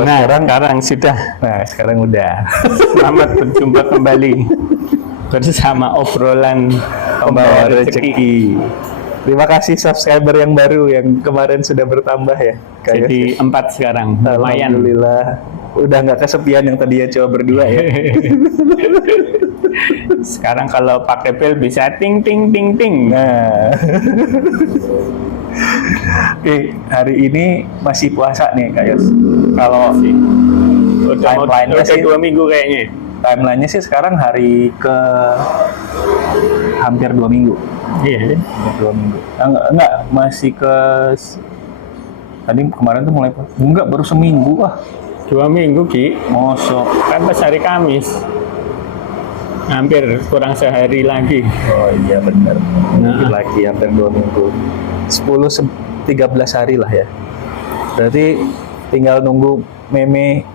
Nah, sekarang sudah. Nah, sekarang udah. Selamat berjumpa kembali bersama obrolan Pembawa rezeki. Terima kasih subscriber yang baru yang kemarin sudah bertambah ya. Jadi 4 sekarang, lumayan. Alhamdulillah. Udah nggak kesepian yang tadinya cuma berdua ya. Sekarang kalau pakai bel bisa ting ting ting ting. Nah. Oke, hari ini masih puasa nih Kak Yos. Kalau timeline-nya sih 2 minggu kayaknya. Timeline-nya sih sekarang hari ke hampir 2 minggu. Iya. 2 minggu. Enggak, masih ke tadi kemarin tuh mulai enggak baru seminggu 2 minggu Ki. Mosok. Kan pas hari Kamis. Hampir kurang sehari lagi. Oh iya benar. Nah. Lagi hampir 2 minggu. 10-13 hari lah ya. Berarti tinggal nunggu meme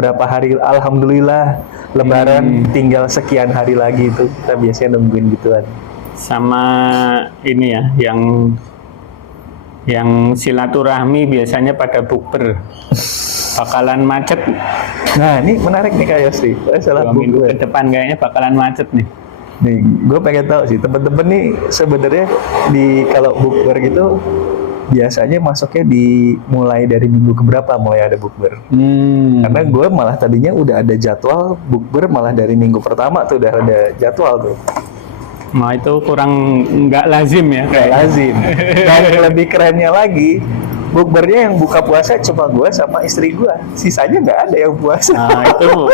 berapa hari. Alhamdulillah Lebaran tinggal sekian hari lagi itu. Kita biasanya nungguin gituan. Sama ini ya, yang silaturahmi biasanya pada bukber. Bakalan macet. Nah ini menarik nih Kak Yosi. Salah 2 minggu ke depan kayaknya bakalan macet nih. Nih, gue pengen tahu sih temen-temen nih sebenarnya di kalau bukber gitu biasanya masuknya mulai dari minggu keberapa mulai ada bukber? Karena gue malah tadinya udah ada jadwal bukber malah dari minggu pertama tuh udah ada jadwal tuh. Nah itu kurang nggak lazim ya Kayak lazim. Dan lebih kerennya lagi, bukbernya yang buka puasa cuma gue sama istri gue. Sisanya nggak ada yang puasa. Nah itu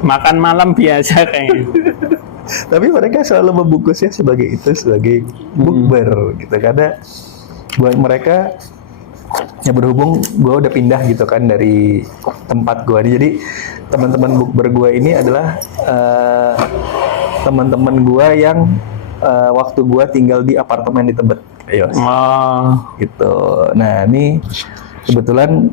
makan malam biasa kayaknya. Tapi mereka selalu membungkusnya sebagai bukber gitu. Karena buat mereka ya berhubung gue udah pindah gitu kan dari tempat gue. Jadi teman-teman bukber gue ini adalah teman-teman gue yang waktu gue tinggal di apartemen di Tebet. Gitu. Nah ini kebetulan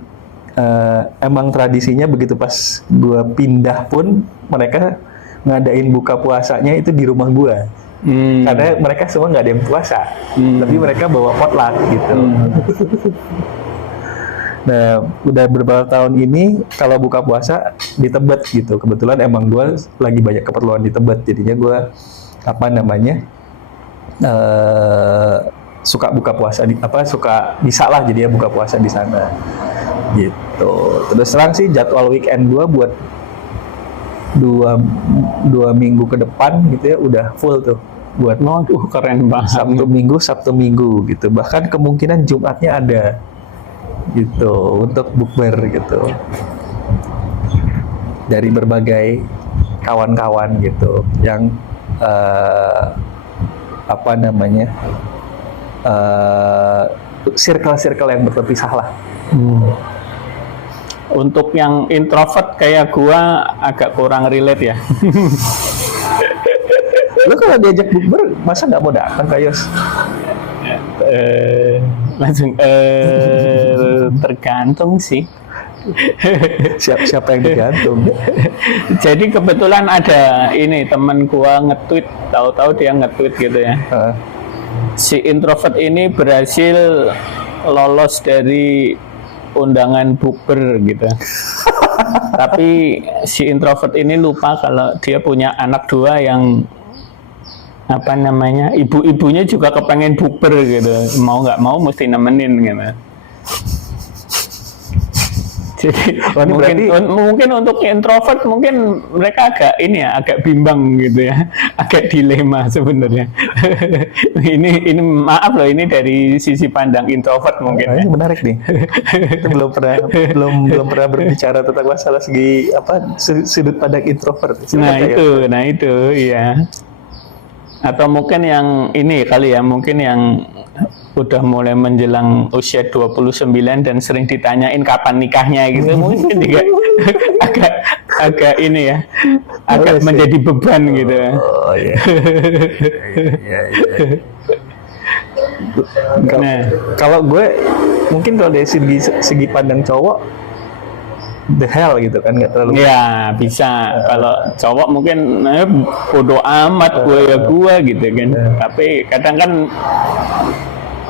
emang tradisinya begitu pas gue pindah pun mereka ngadain buka puasanya itu di rumah gue. Karena mereka semua nggak ada yang puasa, tapi mereka bawa potluck gitu. Nah, udah beberapa tahun ini kalau buka puasa di Tebet gitu. Kebetulan emang gue lagi banyak keperluan di Tebet, jadinya gue suka buka puasa suka bisa lah jadinya buka puasa di sana. Gitu. Terus terang sih jadwal weekend gue buat dua minggu ke depan gitu ya udah full tuh buat keren banget. Sabtu Minggu gitu. Bahkan kemungkinan Jumatnya ada gitu untuk bukber gitu. Dari berbagai kawan-kawan gitu yang circle-circle yang berpisah lah. Untuk yang introvert kayak gua agak kurang relate ya. Lo kalau diajak bukber masa nggak mau datang Kak Yos? Langsung tergantung sih. Siapa yang digantung? Jadi kebetulan ada ini teman gua nge-tweet, tahu-tahu dia nge-tweet gitu ya. Si introvert ini berhasil lolos dari undangan bukber gitu. Tapi si introvert ini lupa kalau dia punya anak 2 yang ibu-ibunya juga kepengen bukber gitu. Mau nggak mau mesti nemenin gitu. Jadi mungkin untuk introvert mungkin mereka agak bimbang gitu ya, agak dilema sebenarnya. ini maaf loh, ini dari sisi pandang introvert mungkin. Ini menarik nih. Kita belum pernah berbicara tentang masalah sudut pandang introvert. Nah itu iya. Atau mungkin yang ini kali ya, mungkin yang udah mulai menjelang usia 29 dan sering ditanyain kapan nikahnya gitu, mungkin juga agak ini ya, agak menjadi beban gitu. Oh iya. Nah, kalau gue mungkin kalau dari segi pandang cowok the hell gitu kan, nggak terlalu ya bisa. Kalau cowok mungkin bodo amat gue gitu kan. Tapi kadang kan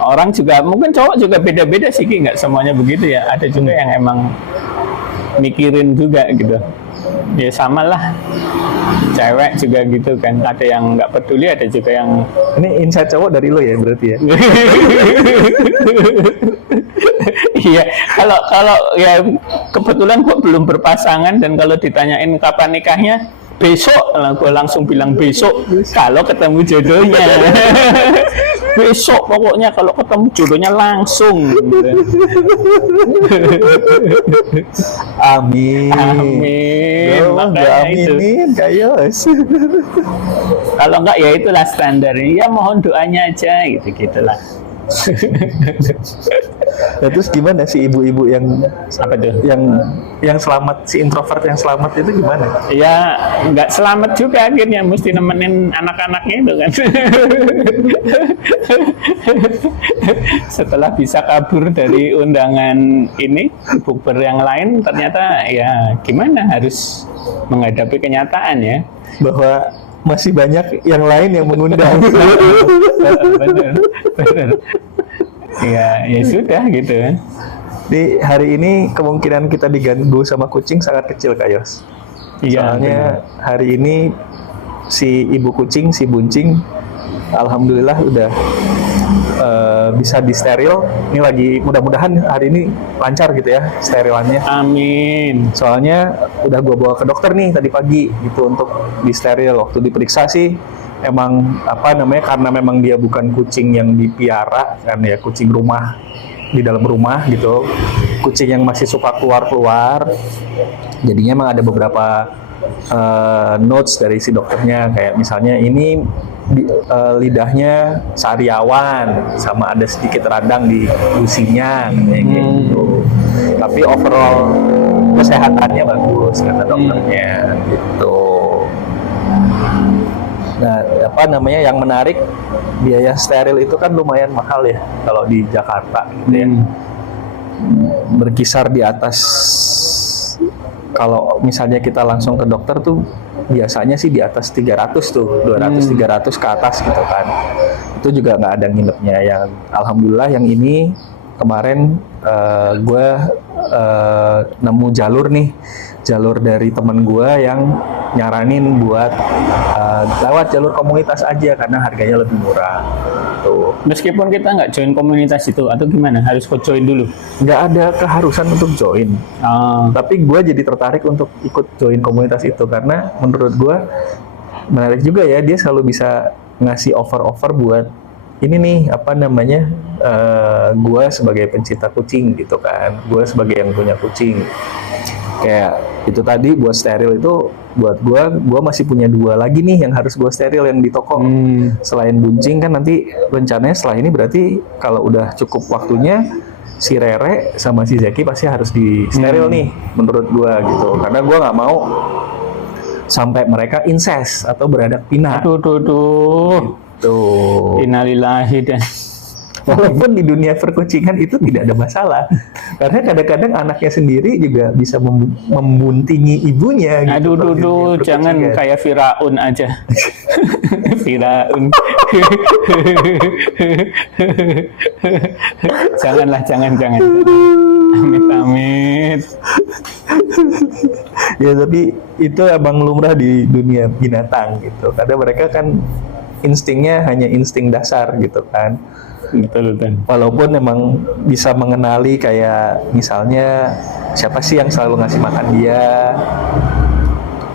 orang juga, mungkin cowok juga beda-beda sih, nggak semuanya begitu ya. Ada juga yang emang mikirin juga gitu. Ya sama lah, cewek juga gitu kan, ada yang nggak peduli, ada juga yang Ini insight cowok dari lo ya berarti ya? iya, kalau ya kebetulan gue belum berpasangan, dan kalau ditanyain kapan nikahnya, besok, gue langsung bilang besok kalau ketemu jodohnya. Besok pokoknya kalau ketemu jodohnya langsung. Amin. Amin. Makanya itu. Aminin, Kayos. Kalau enggak ya itulah standarnya. Ya mohon doanya aja gitu-gitulah. Nah, terus gimana sih ibu-ibu yang Apa tuh? yang selamat, si introvert yang selamat itu gimana? Ya nggak selamat juga, akhirnya mesti nemenin anak-anaknya itu kan. Setelah bisa kabur dari undangan ini, bukber yang lain, ternyata ya gimana, harus menghadapi kenyataan ya. Bahwa masih banyak yang lain yang mengundang. Bener. Ya sudah gitu kan. Di hari ini kemungkinan kita diganggu sama kucing sangat kecil, Kayos. Iya, Soalnya hari ini si ibu kucing, si Buncing, alhamdulillah udah bisa disteril. Ini lagi, mudah-mudahan hari ini lancar gitu ya sterilannya. Amin. Soalnya udah gua bawa ke dokter nih tadi pagi gitu untuk disteril. Waktu diperiksa sih emang karena memang dia bukan kucing yang dipiara kan ya, kucing rumah di dalam rumah gitu, kucing yang masih suka keluar, jadinya emang ada beberapa notes dari si dokternya, kayak misalnya ini lidahnya sariawan sama ada sedikit radang di gusinya kayak gitu, tapi overall kesehatannya bagus kata dokternya gitu. Nah, yang menarik, biaya steril itu kan lumayan mahal ya kalau di Jakarta gitu ya. Berkisar di atas, kalau misalnya kita langsung ke dokter tuh biasanya sih di atas 300 tuh, 200-300 ke atas gitu kan. Itu juga nggak ada nginepnya. Yang alhamdulillah yang ini kemarin gue nemu jalur dari temen gue yang nyaranin buat lewat jalur komunitas aja karena harganya lebih murah. Tuh. Meskipun kita nggak join komunitas itu atau gimana, harus join dulu? Nggak ada keharusan untuk join. Tapi gue jadi tertarik untuk ikut join komunitas itu karena menurut gue menarik juga ya, dia selalu bisa ngasih offer-offer buat ini nih gue sebagai pencinta kucing gitu kan, gue sebagai yang punya kucing. Kayak itu tadi buat steril itu buat gue masih punya 2 lagi nih yang harus gue steril yang di toko. Selain Buncing kan nanti rencananya setelah ini berarti kalau udah cukup waktunya si Rere sama si Zeki pasti harus di steril nih menurut gue gitu, karena gue nggak mau sampai mereka incest atau beradak pinak. Tuh. Innalillahi dah. Walaupun di dunia perkucingan itu tidak ada masalah, karena kadang-kadang anaknya sendiri juga bisa membuntingi ibunya. Gitu, Aduh, jangan kayak Firaun aja. Firaun. Jangan. Amit. Ya tapi itu emang lumrah di dunia binatang gitu, karena mereka kan instingnya hanya insting dasar gitu kan. Betul. Walaupun emang bisa mengenali kayak misalnya siapa sih yang selalu ngasih makan dia,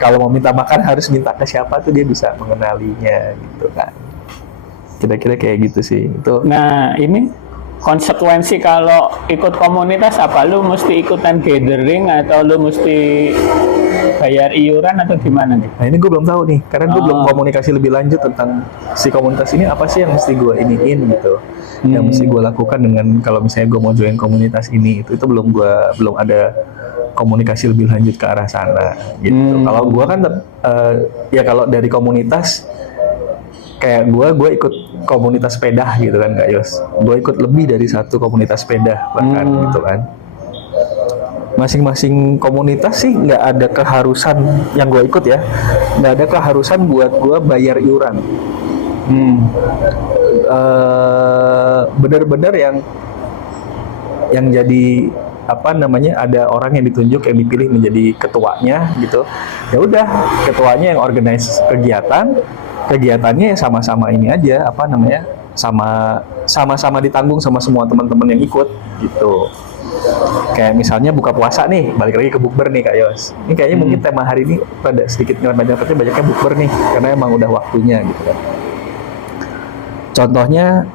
kalau mau minta makan harus minta ke siapa tuh dia bisa mengenalinya gitu kan. Kira-kira kayak gitu sih itu. Nah ini konsekuensi kalau ikut komunitas apa? Lu mesti ikutan gathering atau lu mesti bayar iuran atau gimana nih? Nah ini gue belum tahu nih, karena gue belum komunikasi lebih lanjut tentang si komunitas ini, apa sih yang mesti gue iniin gitu, yang mesti gue lakukan dengan kalau misalnya gue mau join komunitas ini, itu belum ada komunikasi lebih lanjut ke arah sana gitu. Kalau gue kan ya kalau dari komunitas kayak gue ikut komunitas sepeda gitu kan Kak Yos, gue ikut lebih dari 1 komunitas sepeda bahkan gitu kan. Masing-masing komunitas sih nggak ada keharusan, yang gue ikut ya nggak ada keharusan buat gue bayar iuran. Bener-bener yang jadi ada orang yang ditunjuk yang dipilih menjadi ketuanya gitu. Ya udah, ketuanya yang organize kegiatannya sama-sama ini aja, sama-sama ditanggung sama semua teman-teman yang ikut gitu. Kayak misalnya buka puasa nih, balik lagi ke bukber nih Kak Yos. Ini kayaknya mungkin tema hari ini pada sedikit banyaknya bukber nih, karena emang udah waktunya gitu kan. Contohnya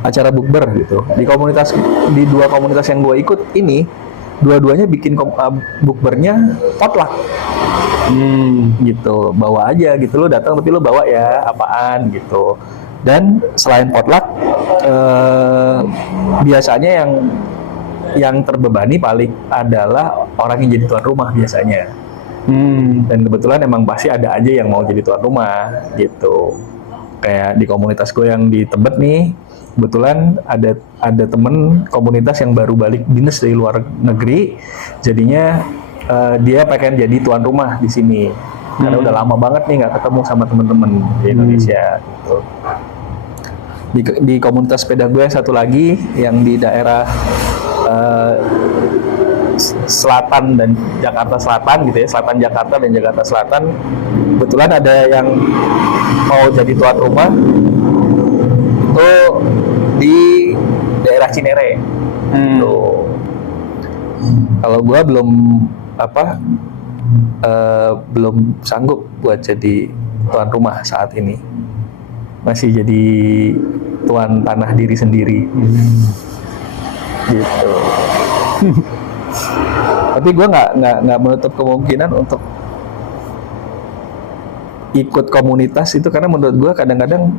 acara bukber gitu. Di dua komunitas yang gue ikut ini, dua-duanya bikin bukbernya potluck. Gitu. Bawa aja gitu, lo datang tapi lo bawa ya apaan gitu. Dan selain potluck, biasanya yang terbebani paling adalah orang yang jadi tuan rumah biasanya. Dan kebetulan emang pasti ada aja yang mau jadi tuan rumah gitu. Kayak di komunitas gue yang di Tebet nih, kebetulan ada temen komunitas yang baru balik dinas dari luar negeri, jadinya dia pengen jadi tuan rumah di sini. Karena udah lama banget nih nggak ketemu sama temen-temen di Indonesia gitu. Di komunitas sepeda gue yang satu lagi yang di daerah selatan dan Jakarta Selatan gitu ya, selatan Jakarta dan Jakarta Selatan, kebetulan ada yang mau jadi tuan rumah itu di daerah Cinere. Tuh. Kalau gue belum sanggup buat jadi tuan rumah saat ini, masih jadi tuan tanah diri sendiri. Gitu. Tapi gue nggak menutup kemungkinan untuk ikut komunitas itu, karena menurut gue kadang-kadang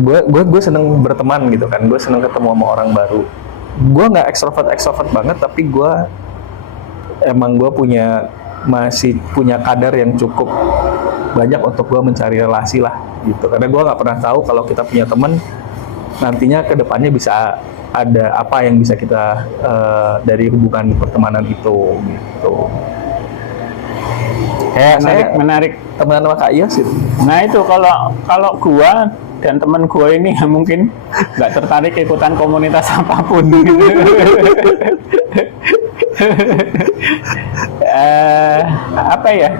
gue seneng berteman gitu kan, gue seneng ketemu sama orang baru. Gue nggak ekstrovert banget, tapi gue masih punya kadar yang cukup banyak untuk gue mencari relasi lah gitu. Karena gue nggak pernah tahu kalau kita punya teman nantinya kedepannya bisa ada apa yang bisa kita dari hubungan pertemanan itu gitu. Kayak menarik temenan sama Kak Iyas gitu. Nah itu kalau gua dan teman gua ini mungkin nggak tertarik ikutan komunitas apapun gitu. Apa ya?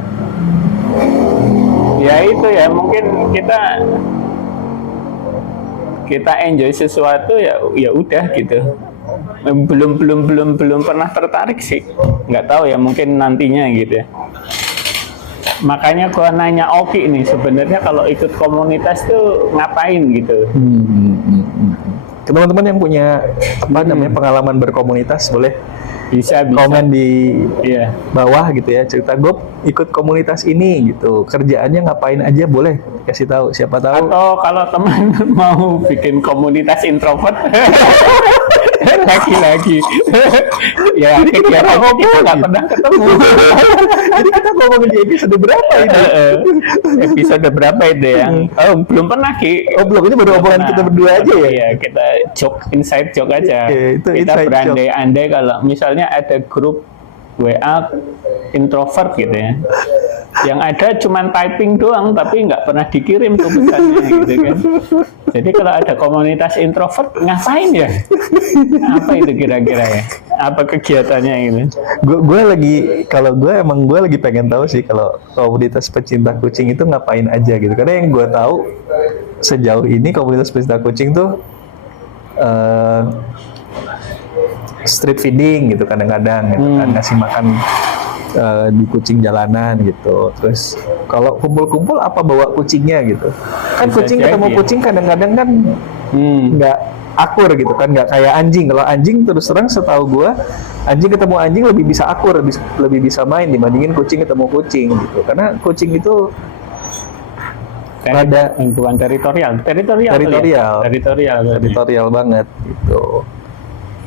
Ya itu ya, mungkin kita enjoy sesuatu ya udah gitu. Belum pernah tertarik sih, nggak tahu ya, mungkin nantinya gitu ya. Makanya gua nanya Oki nih, sebenarnya kalau ikut komunitas tuh ngapain gitu. Teman-teman yang punya pengalaman berkomunitas boleh bisa komen di bawah gitu ya, cerita gue ikut komunitas ini gitu, kerjaannya ngapain aja, boleh kasih tahu, siapa tahu. Atau kalau teman mau bikin komunitas introvert lagi ya kegiatan kita nggak pernah ketemu. Jadi kita ngomongin di episode berapa ini? Episode berapa itu yang belum pernah belum, ini baru omongan kita berdua aja ya. Iya, kita inside joke aja. Itu kita berandai-andai kalau misalnya ada grup WA introvert gitu ya, yang ada cuman typing doang tapi nggak pernah dikirim tuh pesannya gitu kan. Jadi kalau ada komunitas introvert ngapain ya? Apa itu kira-kira ya? Apa kegiatannya gitu? Gue lagi pengen tahu sih kalau komunitas pecinta kucing itu ngapain aja gitu. Karena yang gue tahu sejauh ini komunitas pecinta kucing tuh street feeding gitu kadang-kadang gitu kan, ngasih makan di kucing jalanan gitu. Terus kalau kumpul-kumpul apa bawa kucingnya gitu kan. Bisa kucing ketemu kucing kadang-kadang kan nggak akur gitu kan, nggak kayak anjing. Kalau anjing terus terang setahu gue, anjing ketemu anjing lebih bisa akur, lebih bisa main dibandingin kucing ketemu kucing gitu. Karena kucing itu ada bukan teritorial banget gitu.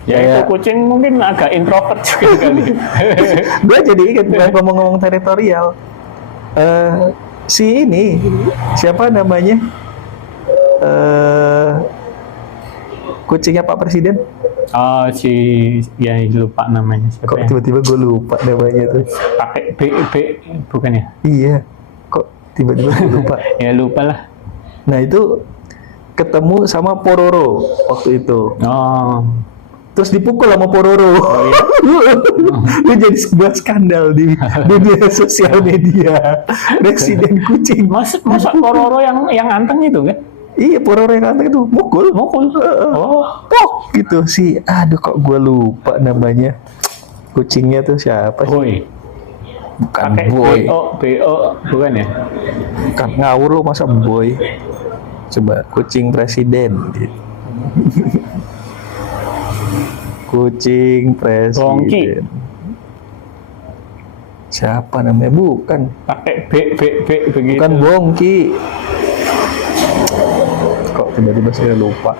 Ya itu kucing mungkin agak introvert juga kali. Gue jadi ingat ngomong-ngomong teritorial. Si ini siapa namanya? Kucingnya Pak Presiden? Oh, lupa namanya. Siapa? Kok tiba-tiba gue lupa namanya tuh? Pakai B bukan ya? Iya. Kok tiba-tiba gue lupa? Ya lupa lah. Nah itu ketemu sama Pororo waktu itu. Oh. terus dipukul sama Pororo. Oh, iya? Itu jadi sebuah skandal di dunia sosial media. Presiden kucing. Masa Pororo yang anteng itu kan? Iya, Pororo yang anteng itu mukul. Oh, Pok gitu sih. Aduh, kok gue lupa namanya. Kucingnya tuh siapa sih? Boy. Bukan Pakai Boy. BO bukan ya? Bukan, ngawur lu, masa Boy. Coba kucing presiden gitu. Kucing presiden. Bongki. Siapa namanya? Bukan. Pakai B begitu. Bukan Bongki. Kok tiba-tiba saya lupa.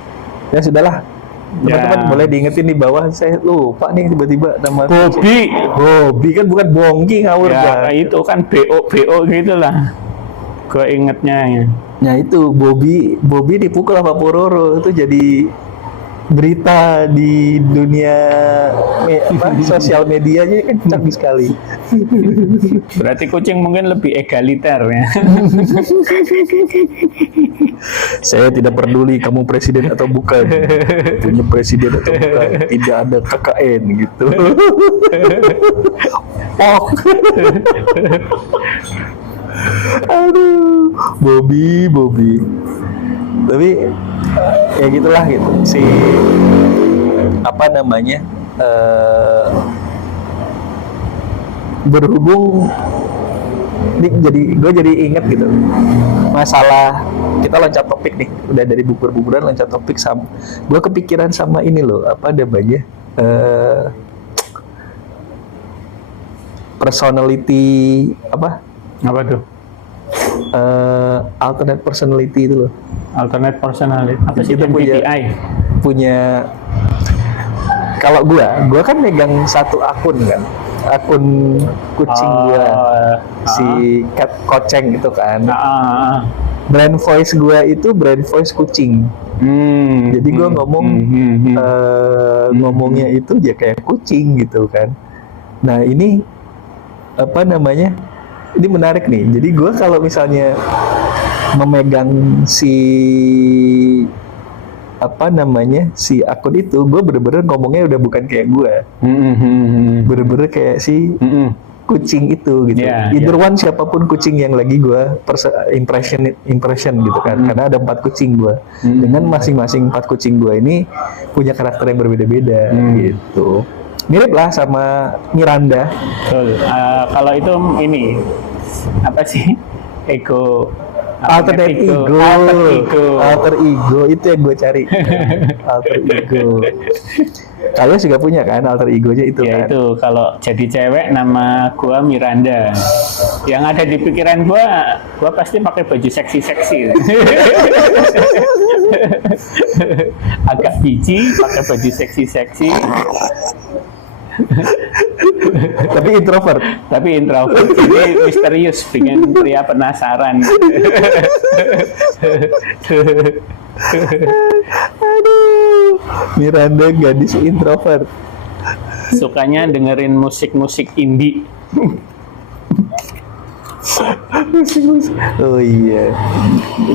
Ya sudahlah. Teman-teman boleh diingetin di bawah, saya lupa nih tiba-tiba nama Bobby kan, bukan Bongki, ngawur ya, itu kan BO gitu lah. Gue ingetnya ya. Nah itu Bobby dipukul sama Pororo, itu jadi berita di dunia sosial medianya kan canggih sekali. Berarti kucing mungkin lebih egaliter ya. Saya tidak peduli kamu presiden atau bukan, punya presiden atau bukan, tidak ada KKN gitu. Oh. Aduh, Bobby. Tapi ya gitulah gitu. Si apa namanya? Berhubung gue jadi inget gitu masalah, kita loncat topik nih, udah dari bubur-buburan loncat topik sama gue kepikiran sama ini loh, apa namanya, personality apa tuh? Alternate personality itu loh. Alternate personality apa sih? Kita punya kalau gue kan megang satu akun kan, akun kucing gue, si Cat Koceng itu kan. Brand voice gue itu brand voice kucing. Jadi gue ngomongnya itu ya kayak kucing gitu kan. Nah ini apa namanya? Ini menarik nih. Jadi gue kalau misalnya memegang si apa namanya si akun itu, gue bener-bener ngomongnya udah bukan kayak gue, bener-bener kayak si kucing itu gitu. Either one, siapapun kucing yang lagi gue impression gitu kan, karena ada 4 kucing gue, dengan masing-masing 4 kucing gue ini punya karakter yang berbeda-beda gitu. Mirip lah sama Miranda. Kalau itu ini apa sih? Alter ego itu yang gue cari. Alter ego. Kalian juga punya kan alter egonya itu ya, kan? Itu kalau jadi cewek nama gua Miranda. Yang ada di pikiran gua pasti pakai baju seksi-seksi. Agak biji, pakai baju seksi-seksi. Tapi introvert. Jadi misterius, bikin pria penasaran. Aduh, Miranda gadis introvert. Sukanya dengerin musik indie. Oh iya,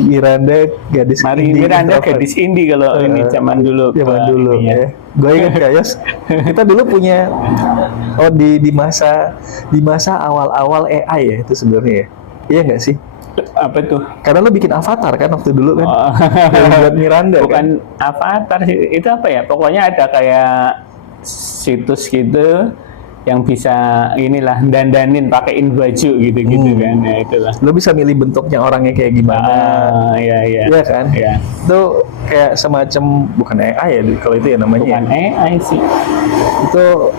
Miranda gadis indie. Miranda gadis indie kalau ini zaman dulu ya. Gue ingat guys, kita dulu punya di masa awal-awal AI ya itu sebenarnya ya. Iya nggak sih? Apa tuh? Karena lo bikin avatar kan waktu dulu kan. Buat Miranda. Bukan kan? Avatar itu apa ya? Pokoknya ada kayak situs gitu yang bisa inilah dandanin pakein baju gitu-gitu kan. Ya itulah. Lo bisa milih bentuknya orangnya kayak gimana. Iya kan? Iya. Itu kayak semacam, bukan AI ya kalau itu ya namanya. Bukan AI sih. Itu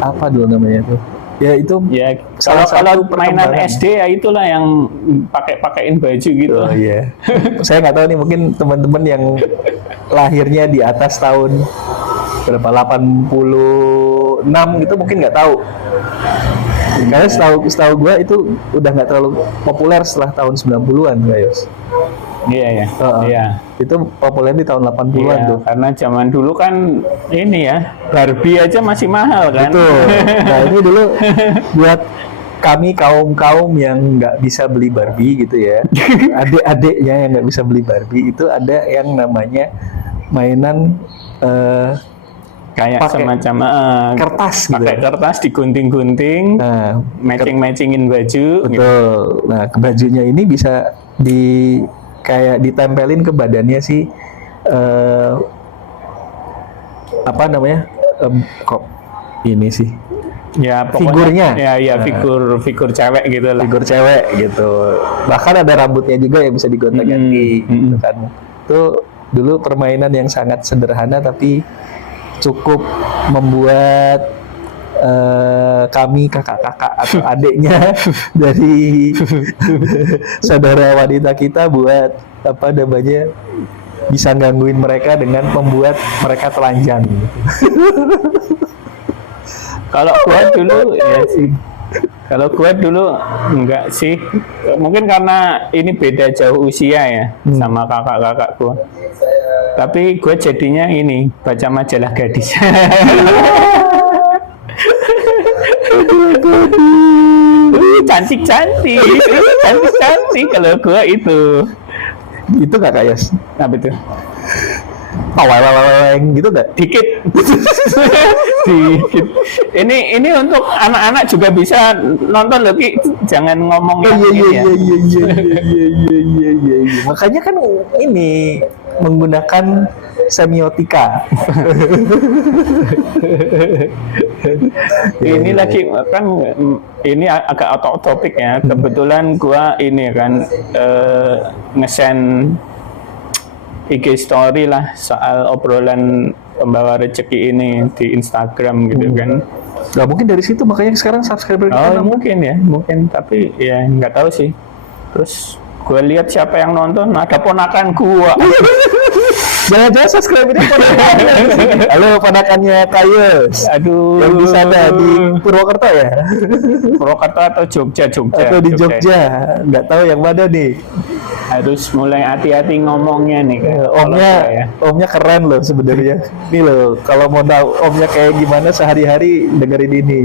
apa dulu namanya tuh? Ya itu ya, kalau mainan SD ya itulah yang pakein baju gitu. Oh iya. Saya nggak tahu nih, mungkin teman-teman yang lahirnya di atas tahun berapa, 86 gitu mungkin nggak tahu. Karena setahu gue itu udah nggak terlalu populer setelah tahun 90-an guys. Iya. Itu populer di tahun 80-an tuh. Karena zaman dulu kan ini ya, Barbie aja masih mahal kan. Betul. Nah ini dulu buat kami kaum yang nggak bisa beli Barbie gitu ya, adik-adiknya yang nggak bisa beli Barbie, itu ada yang namanya mainan kayak pakai semacam kertas gitu. pakai kertas digunting-gunting, Nah, matching-matchingin baju. betul. Gitu. Nah, ke bajunya ini bisa kayak ditempelin ke badannya si apa namanya? Kok ini sih? Ya Figurnya. Ya figur cewek gitu lah. Figur cewek gitu. Bahkan ada rambutnya juga yang bisa digonta-ganti gitu kan. Itu dulu permainan yang sangat sederhana tapi cukup membuat kami kakak-kakak atau adiknya dari saudara wanita kita buat apa namanya bisa gangguin mereka dengan membuat mereka telanjang. Kalau gua dulu ya sih. Kalau gua dulu enggak sih. Mungkin karena ini beda jauh usia ya sama kakak-kakak gua. Tapi gua jadinya ini baca majalah gadis. Cantik-cantik kalau gua itu. Itu nggak kayak Apa itu? gitu nggak? Dikit. Dikit. Ini untuk anak-anak juga bisa nonton loh, Ki. Jangan ngomong yang ini ya. Iya. Makanya kan ini menggunakan semiotika. Ini lagi kan ini agak out of topic ya. Kebetulan gua ini kan nge-send IG story lah soal obrolan pembawa rezeki ini di Instagram gitu kan. Gak mungkin dari situ, makanya sekarang subscriber kita mungkin ya, mungkin, tapi ya nggak tahu sih. Terus gue lihat siapa yang nonton, ada ponakan gua. Jangan-jangan subscribernya ponakannya. Halo, ponakannya Kayus. Aduh. Yang di sana di Purwokerto ya? Purwokerto atau Jogja? Atau di Jogja. Nggak tahu yang mana nih. Harus mulai hati-hati ngomongnya nih. Omnya keren loh sebenarnya. Nih loh, kalau mau tahu omnya kayak gimana sehari-hari, dengerin ini.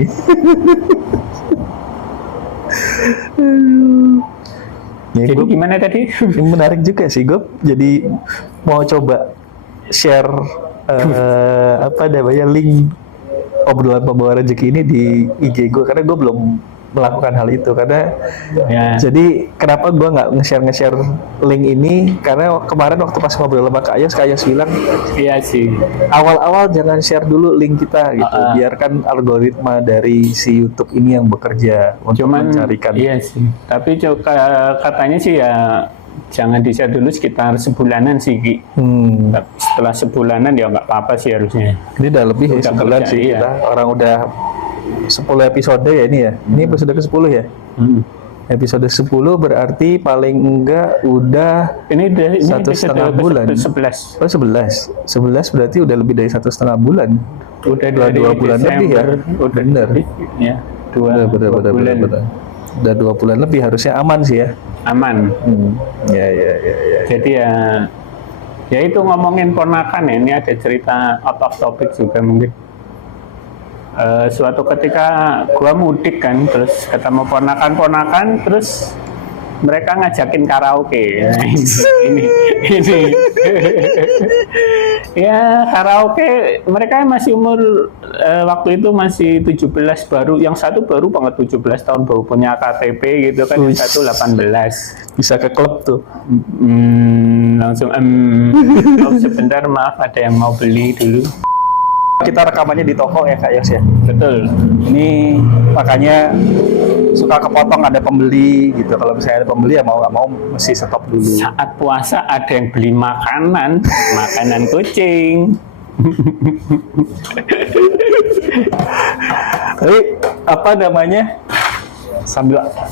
Jadi gimana tadi? Ini menarik juga sih, gue jadi mau coba share apa namanya link obrolan pembawa rezeki ini di IG gue, karena gue belum melakukan hal itu, karena jadi kenapa gue nggak nge-share link ini, karena kemarin waktu pas ngobrol sama Kak Ayos bilang iya sih, awal-awal jangan share dulu link kita gitu, biarkan algoritma dari si YouTube ini yang bekerja untuk mencarikan. Iya sih, tapi katanya sih ya jangan di-share dulu sekitar sebulanan sih, Ki. Setelah sebulanan ya nggak apa-apa sih harusnya. Ini udah lebih ya, sebulan sih kita, orang udah 10 episode ya ini ya. Ini episode ke-10 ya? Episode 10 berarti paling enggak udah ini 1,5 bulan. 11. Oh 11. 11 berarti udah lebih dari 1,5 bulan. Udah 2 bulan lebih ya? Udah bener. Ya, 2 bulan. Udah 2 bulan lebih, harusnya aman sih ya. Aman. Ya. Jadi ya itu ngomongin ponakan ya, ini ada cerita out of topic juga mungkin. Suatu ketika gua mudik kan, terus ketemu ponakan-ponakan, terus mereka ngajakin karaoke. ini ya karaoke, mereka masih umur waktu itu masih 17 baru, yang satu baru banget 17 tahun, baru punya KTP gitu kan, yang satu 18. Bisa ke klub tuh. Langsung sebentar, maaf ada yang mau beli dulu. Kita rekamannya di toko ya Kak Yos ya? Betul. Ini makanya suka kepotong ada pembeli gitu. Kalau misalnya ada pembeli ya mau nggak mau mesti stop dulu. Saat puasa ada yang beli makanan kucing. Tapi apa namanya?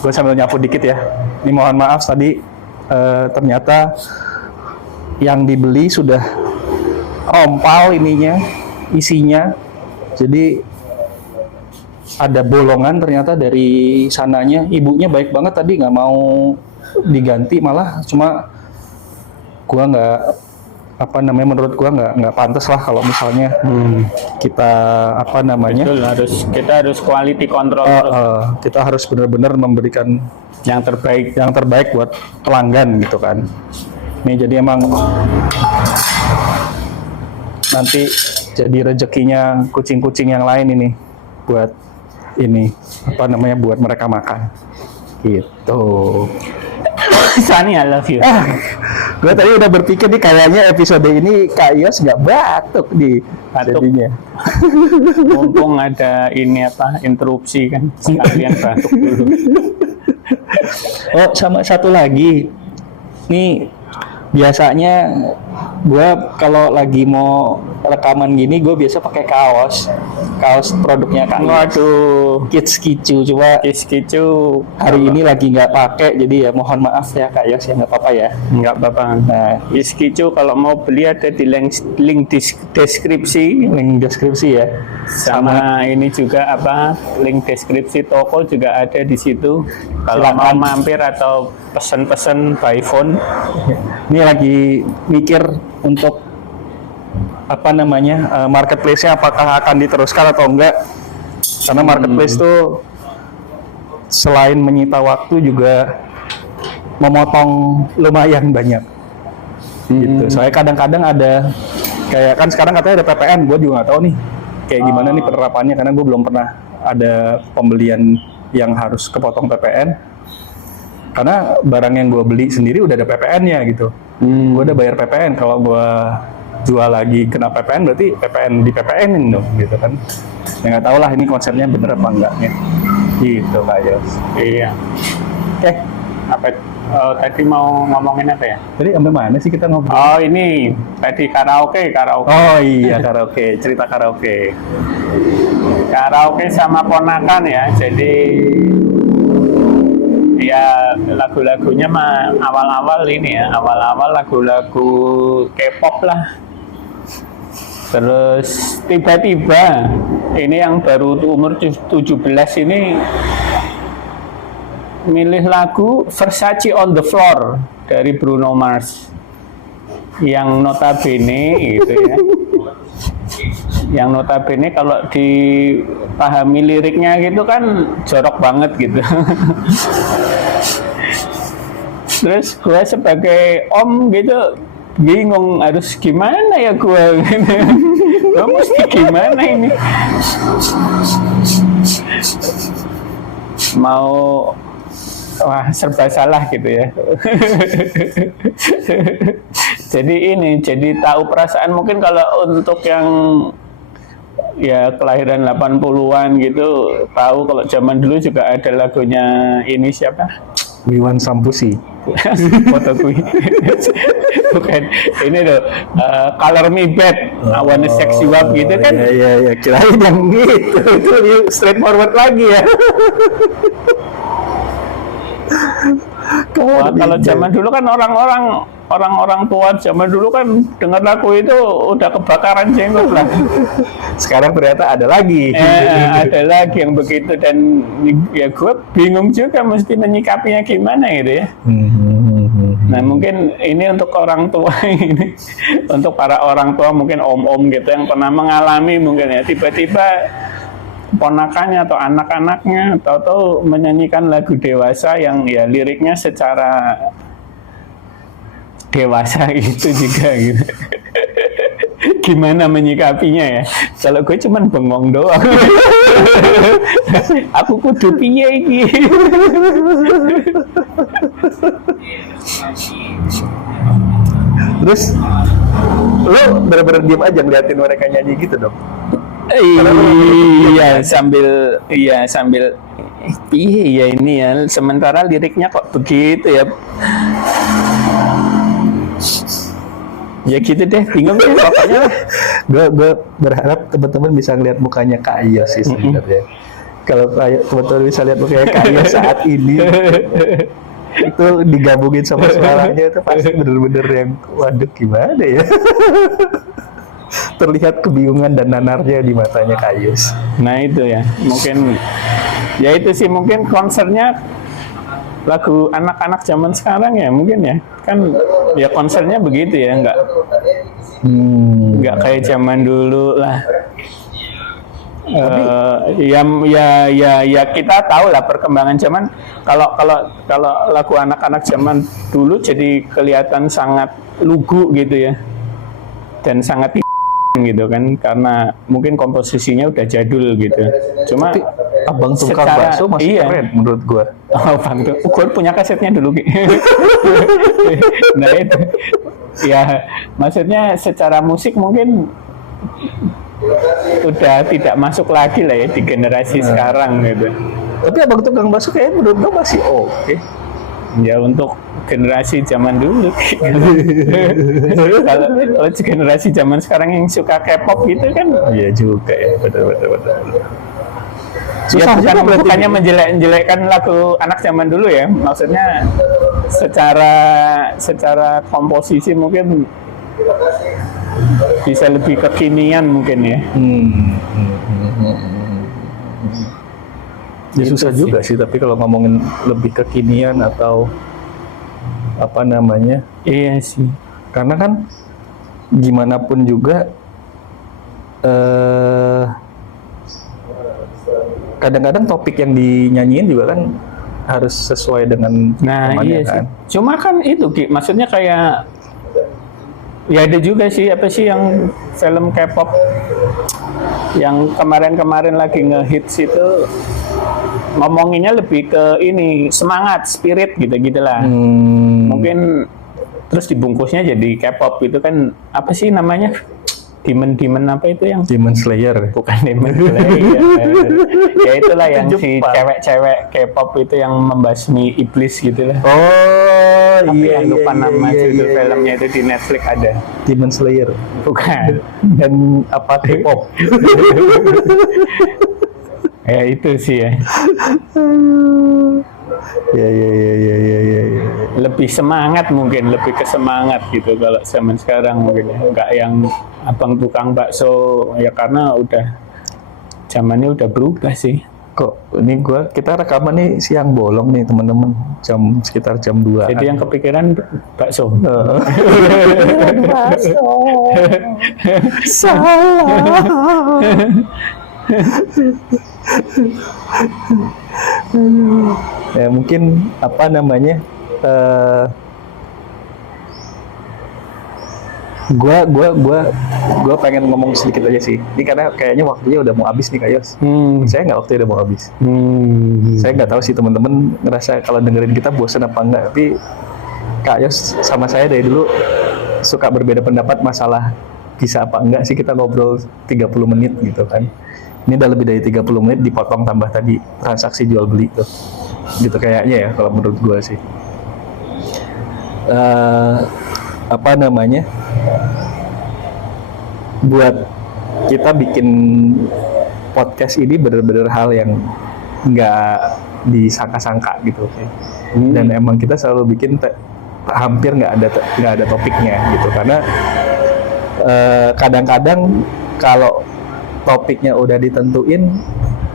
Gue sambil nyapu dikit ya. Ini mohon maaf tadi ternyata yang dibeli sudah rompal isinya, jadi ada bolongan ternyata dari sananya. Ibunya baik banget tadi, nggak mau diganti, malah cuma gua menurut gua nggak pantas lah kalau misalnya kita Betul, kita harus quality control. Kita harus benar-benar memberikan yang terbaik buat pelanggan gitu kan. Nih jadi emang nanti jadi rezekinya kucing-kucing yang lain ini buat ini apa namanya buat mereka makan gitu. Sunny, I love you. Gue tadi udah berpikir nih kayaknya episode ini Kak Yos nggak batuk di jadinya. Mumpung ada ini apa interupsi kan, sekalian batuk dulu. Oh, sama satu lagi. Nih biasanya gue kalau lagi mau rekaman gini gue biasa pakai kaos produknya Kak Yos. Waduh, Kids Kicu, coba Kids Kicu hari ini lagi nggak pakai, jadi ya mohon maaf ya Kak Yos ya, nggak apa-apa ya. nggak apa-apa. Nah, Kids Kicu kalau mau beli ada di link deskripsi. link deskripsi ya. Sama ini juga apa link deskripsi toko juga ada di situ. Kalau mau Silakan. mampir atau pesen-pesen by phone. Ini lagi mikir untuk apa namanya marketplace-nya apakah akan diteruskan atau enggak, karena marketplace itu selain menyita waktu juga memotong lumayan banyak gitu. Soalnya kadang-kadang ada kayak kan sekarang katanya ada PPN, gue juga nggak tahu nih kayak gimana nih penerapannya, karena gue belum pernah ada pembelian yang harus kepotong PPN, karena barang yang gue beli sendiri udah ada PPN-nya gitu. Gue udah bayar PPN, kalau gue jual lagi kena PPN berarti PPN di PPN-in dong gitu kan. Ya nggak tahu lah ini konsepnya bener apa enggaknya gitu Kak Yos. Iya. Apa tadi mau ngomongin apa ya? Tadi sampai mana sih kita ngobrol? Oh ini tadi karaoke. Oh iya, karaoke, cerita karaoke. Karaoke sama ponakan ya. Jadi ya lagu-lagunya mah awal-awal ini ya, awal-awal lagu-lagu K-pop lah. Terus tiba-tiba ini yang baru umur 17 ini milih lagu Versace on the Floor dari Bruno Mars yang notabene gitu ya. Yang notabene kalau dipahami liriknya gitu kan jorok banget gitu. Terus gue sebagai om gitu bingung harus gimana ya gue gitu. Gue mesti gimana ini, mau wah serba salah gitu ya. Jadi tahu perasaan mungkin kalau untuk yang ya kelahiran 80-an gitu tahu kalau zaman dulu juga ada lagunya ini siapa? Wiwan Sampusi. Foto gue. Bukan ini loh Color Me Bad, I Wanna Sex You Up gitu kan. Iya, kirain yang gitu. Itu straightforward lagi ya. Wah, kalau zaman dulu kan orang-orang tua zaman dulu kan dengar lagu itu udah kebakaran jenggot lah. Sekarang ternyata ada lagi. Ada lagi yang begitu dan ya gue bingung juga mesti menyikapinya gimana gitu ya. Nah mungkin ini untuk orang tua ini, untuk para orang tua mungkin om-om gitu yang pernah mengalami mungkin ya tiba-tiba ponakannya atau anak-anaknya atau menyanyikan lagu dewasa yang ya liriknya secara dewasa itu juga gitu. Gimana menyikapinya ya? Kalau gue cuman bengong doang. Aku kudu piye iki. Terus lo bener-bener diem aja ngeliatin mereka nyanyi gitu dong? Iya sambil iya ini ya sementara liriknya kok begitu ya. Ya gitu deh, bingung deh pokoknya. Gue berharap teman-teman bisa ngeliat mukanya Kak Yos sih sebenarnya. Kalau teman-teman bisa lihat mukanya Kak Yos saat ini, itu digabungin sama suaranya itu pasti bener-bener yang waduh gimana ya. Terlihat kebingungan dan nanarnya di matanya Kak Yos. Nah itu ya, mungkin ya itu sih mungkin konsernya lagu anak-anak zaman sekarang ya mungkin ya kan ya konsernya begitu ya nggak kayak zaman dulu lah. Ya kita tahu lah perkembangan zaman. Kalau lagu anak-anak zaman dulu jadi kelihatan sangat lugu gitu ya dan sangat gitu kan, karena mungkin komposisinya udah jadul gitu. Cuma tapi Abang Tukang Bakso masih keren menurut gue. Oh, Bang tuh, gue punya kasetnya dulu. Nah itu, ya maksudnya secara musik mungkin udah tidak masuk lagi lah ya di generasi sekarang gitu. Tapi Abang Tukang Bakso kayaknya menurut gue masih oke. Ya untuk generasi zaman dulu. Kalau generasi zaman sekarang yang suka K-pop gitu kan, Iya juga ya, betul. ya bukannya menjelek-jelekkan lagu anak zaman dulu ya, maksudnya secara komposisi mungkin bisa lebih kekinian mungkin ya. Ya susah Itu juga sih, tapi kalau ngomongin lebih kekinian atau apa namanya, Iya sih. karena kan gimana pun juga kadang-kadang topik yang dinyanyiin juga kan harus sesuai dengan Nah temannya iya sih. Cuma kan itu Ki, maksudnya kayak ya ada juga sih apa sih yang film K-pop yang kemarin lagi ngehits itu ngomonginnya lebih ke ini semangat, spirit gitu lah. Mungkin terus dibungkusnya jadi K-pop itu kan apa sih namanya? Demon apa itu yang Demon Slayer. bukan Demon Slayer. Ya itulah yang si Jepang. cewek-cewek K-pop itu yang membasmi iblis gitu lah. Oh Tapi iya, yang lupa nama judul iya. filmnya itu di Netflix ada. Demon Slayer Bukan. dan apa K-pop. Ya itu sih ya. Ya. Lebih semangat mungkin, lebih ke semangat gitu kalau zaman sekarang mungkin ya. Enggak yang abang tukang bakso ya karena udah zamannya udah berubah sih. Kok ini kita rekaman nih siang bolong nih teman-teman, sekitar jam 2. Jadi yang kepikiran bakso. Salah. Ya mungkin apa namanya, gua pengen ngomong sedikit aja sih. Ini karena kayaknya waktunya udah mau habis nih Kak Yos. Saya nggak waktunya udah mau habis. Saya nggak tahu sih teman-teman ngerasa kalau dengerin kita bosan apa enggak. Tapi Kak Yos sama saya dari dulu suka berbeda pendapat masalah bisa apa enggak sih kita ngobrol 30 menit gitu kan. Ini udah lebih dari 30 menit dipotong tambah tadi transaksi jual beli tuh. Gitu kayaknya ya kalau menurut gua sih. Apa namanya? Buat kita bikin podcast ini benar-benar hal yang nggak disangka-sangka gitu. Dan emang kita selalu bikin hampir nggak ada topiknya gitu karena kadang-kadang kalau topiknya udah ditentuin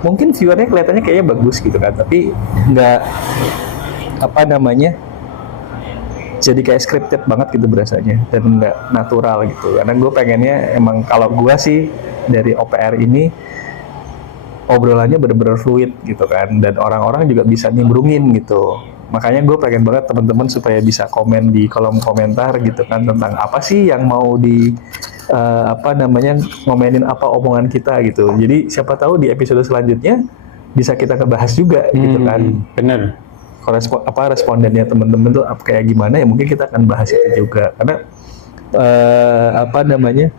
mungkin viewernya kelihatannya kayaknya bagus gitu kan, tapi nggak apa namanya jadi kayak scripted banget gitu berasanya dan nggak natural gitu. Karena gue pengennya emang kalau gue sih dari OPR ini obrolannya bener-bener fluid gitu kan, dan orang-orang juga bisa nimbrungin gitu. Makanya gue pengen banget teman-teman supaya bisa komen di kolom komentar gitu kan tentang apa sih yang mau di apa namanya ngomenin apa omongan kita gitu. Jadi siapa tahu di episode selanjutnya bisa kita ngebahas juga gitu kan. Bener. Respondennya teman-teman tuh kayak gimana ya, mungkin kita akan bahas itu juga karena apa namanya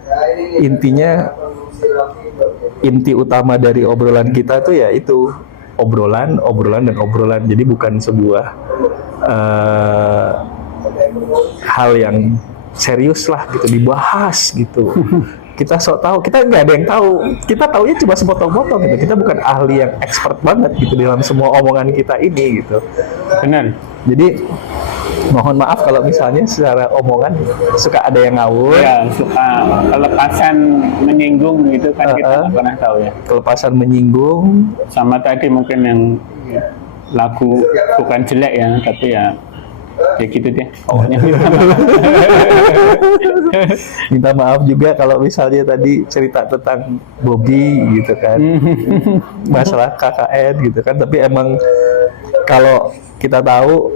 inti utama dari obrolan kita tuh ya itu obrolan. Jadi bukan sebuah hal yang serius lah gitu dibahas gitu. Kita sok tahu, kita nggak ada yang tahu, kita taunya cuma sepotong-potong gitu. Kita bukan ahli yang expert banget gitu dalam semua omongan kita ini gitu. Benar. Jadi mohon maaf kalau misalnya secara omongan suka ada yang ngawur. Ya, suka kelepasan menyinggung gitu kan kita nggak pernah tahu ya. Kelepasan menyinggung. Sama tadi mungkin yang lagu bukan jelek ya, tapi ya gitu deh. Pokoknya minta maaf juga kalau misalnya tadi cerita tentang Bobby gitu kan, masalah KKN gitu kan. Tapi emang kalau kita tahu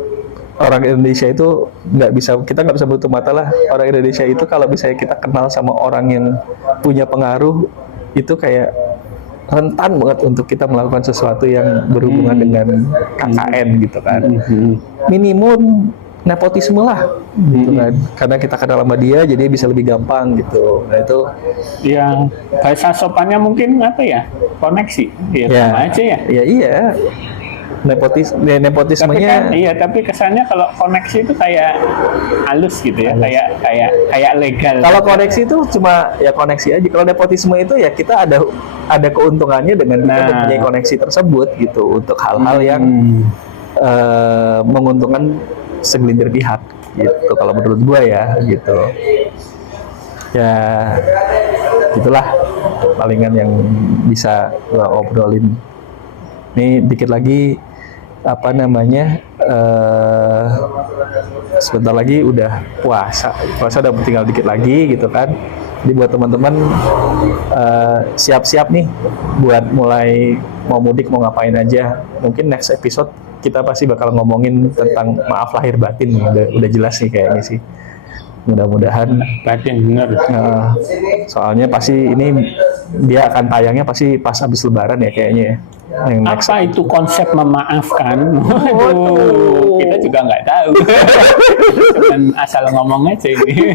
orang Indonesia itu kita nggak bisa menutup mata lah. Orang Indonesia itu kalau misalnya kita kenal sama orang yang punya pengaruh, itu kayak rentan banget untuk kita melakukan sesuatu yang berhubungan dengan KKN gitu kan. Minimum nepotisme lah gitu kan, karena kita kenal sama dia jadi bisa lebih gampang gitu. Nah itu yang bahasa sopannya mungkin apa ya, koneksi ya, sama aja ya. Ya iya, nepotismenya. Tapi kesannya kalau koneksi itu kayak halus gitu ya, kayak legal. Kalau koneksi itu cuma ya koneksi aja. Kalau nepotisme itu ya kita ada keuntungannya dengan kita mempunyai koneksi tersebut gitu untuk hal-hal yang menguntungkan segelintir pihak gitu kalau menurut gua ya gitu. Ya itulah palingan yang bisa gua obrolin. Nih dikit lagi sebentar lagi udah puasa udah tinggal dikit lagi gitu kan. Jadi buat teman-teman siap-siap nih buat mulai mau mudik, mau ngapain aja. Mungkin next episode kita pasti bakal ngomongin tentang maaf lahir batin. Udah jelas nih kayaknya sih. Mudah-mudahan batin bener. Soalnya pasti ini dia akan tayangnya pasti pas habis lebaran ya kayaknya ya. Apa itu konsep memaafkan? Waduh, kita juga nggak tahu. Cuman asal ngomong aja ini.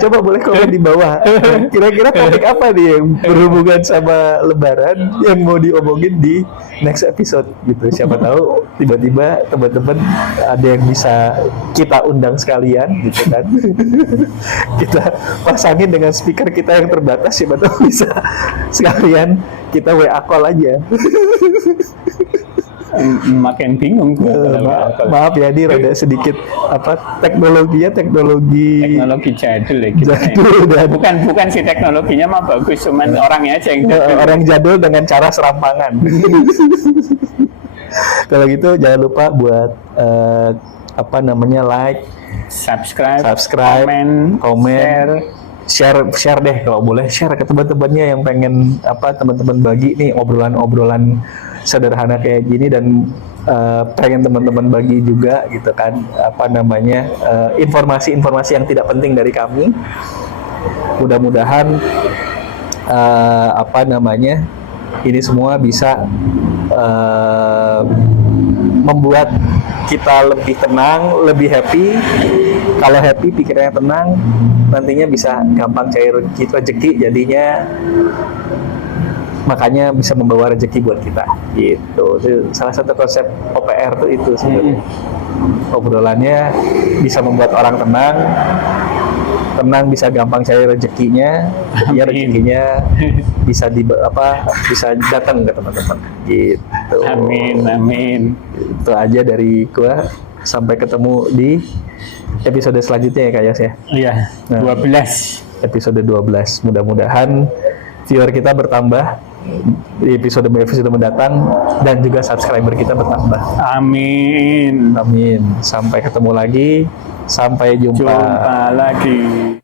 Coba boleh komen di bawah. Kira-kira topik apa nih yang berhubungan sama lebaran yang mau diomongin di next episode gitu. Siapa tahu tiba-tiba teman-teman ada yang bisa kita undang sekalian gitu kan. Kita pasangin dengan speaker kita yang terbatas, siapa tahu bisa sekalian kita WA call aja. Makin bingung maaf ya, ini rada sedikit teknologi jadul ya gitu. Bukan si teknologinya mah bagus, cuman orangnya aja yang jadul. Orang jadul dengan cara serampangan. Kalau gitu jangan lupa buat like, subscribe, komen, share deh kalau boleh, share ke teman-temannya yang pengen teman-teman bagi nih obrolan sederhana kayak gini, dan pengen teman-teman bagi juga gitu kan informasi-informasi yang tidak penting dari kami. Mudah-mudahan ini semua bisa membuat kita lebih tenang, lebih happy. Kalau happy, pikirannya tenang, nantinya bisa gampang cair rezeki, jadinya makanya bisa membawa rezeki buat kita gitu. Itu salah satu konsep OPR tuh itu sebenarnya. Obrolannya bisa membuat orang tenang, bisa gampang cair rezekinya, ya rezekinya bisa bisa datang ke teman-teman gitu. Amin. Itu aja dari gua. Sampai ketemu di episode selanjutnya ya Kak Yas ya. Iya, 12. Episode 12. Mudah-mudahan viewer kita bertambah di episode mendatang, dan juga subscriber kita bertambah. Amin. Sampai ketemu lagi. Sampai jumpa lagi.